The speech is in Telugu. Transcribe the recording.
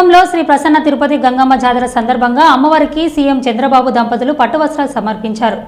కుప్పంలో శ్రీ ప్రసన్న తిరుపతి గంగమ్మ జాతర సందర్భంగా అమ్మవారికి సీఎం చంద్రబాబు దంపతులు పట్టు వస్త్రాలు సమర్పించారు.